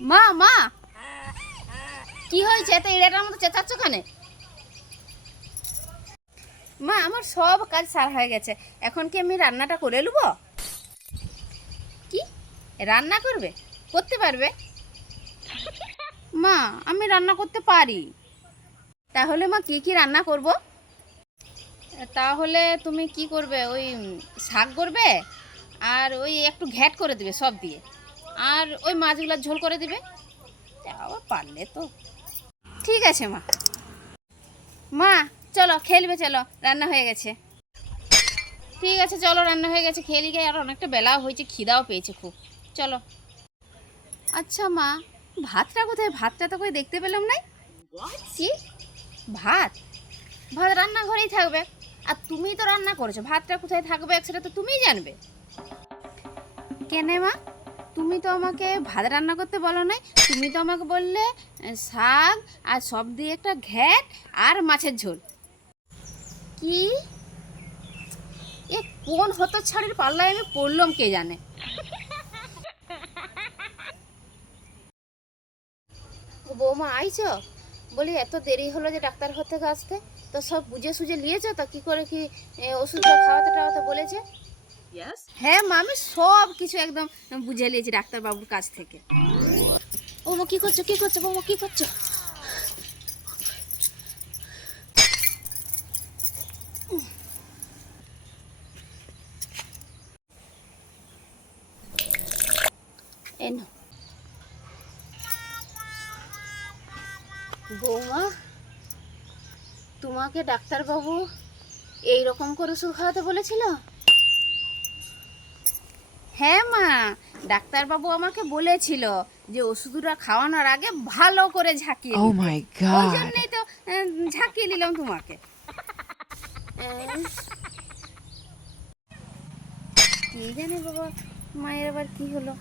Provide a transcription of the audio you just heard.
মা মা, কি হয়েছে? এত ইড়াটার মতো চেঁচাচ্ছ কেন? মা, আমার সব কাজ সার হয়ে গেছে, এখন কি আমি রান্নাটা করে নেব? কি রান্না করবে? করতে পারবে? মা, আমি রান্না করতে পারি। তাহলে মা, কি কি রান্না করব? তাহলে তুমি কি করবে? ওই শাক করবে, আর ওই একটু ঘ্যাট করে দিবে সব দিয়ে, আর ওই মাছগুলোর ঝোল করে দিবে। যাও, পারলে তো। ঠিক আছে মা। মা, চলো খেলবে, চলো, রান্না হয়ে গেছে। ঠিক আছে, চলো, রান্না হয়ে গেছে, খেয়ে নিয়ে। আর অনেকটা বেলাও হয়েছে, খিদাও পেয়েছে খুব। চলো। আচ্ছা মা, ভাতটা কোথায়? ভাতটা তো কই দেখতে পেলাম নাই। কি ভাত? ভাত রান্নাঘরেই থাকবে। আর তুমি তো রান্না করেছো, ভাতটা কোথায় থাকবে সেটা তো তুমিই জানবে। কেন মা, তুমি তো আমাকে ভাত রান্না করতে বলো নাই। তুমি তো আমাকে বললে শাক আর সব দিয়ে একটা ঘ্যাট আর মাছের ঝোল। কি এ কোন হতচ্ছাড়ির পাল্লায় আমি পড়লাম কে জানে। ও বৌমা, আইছো? বলি এত দেরি হলো যে ডাক্তার ঘর থেকে আসতে, তো সব বুঝে সুঝে নিয়েছো তো? কি করে কি ওষুধটা খাওয়াতে টাওয়াতে বলেছে? হ্যাঁ মা, আমি সব কিছু একদম বুঝে নিয়েছি ডাক্তারবাবুর কাছ থেকে। ও মা, কি করছো, কি করছো বৌমা, কি করছো? এই নাও। বৌমা, তোমাকে ডাক্তারবাবু এই রকম করে ওষুধ খাওয়াতে বলেছিল? হ্যাঁ মা, ডাক্তারবাবু আমাকে বলেছিল যে ওষুধটা খাওয়ানোর আগে ভালো করে ঝাঁকিয়ে Oh নিতে। my ওই God. জন্যই তো ঝাঁকিয়ে নিলাম তোমাকে। কি জানি বাবা, মায়ের আবার কি হলো।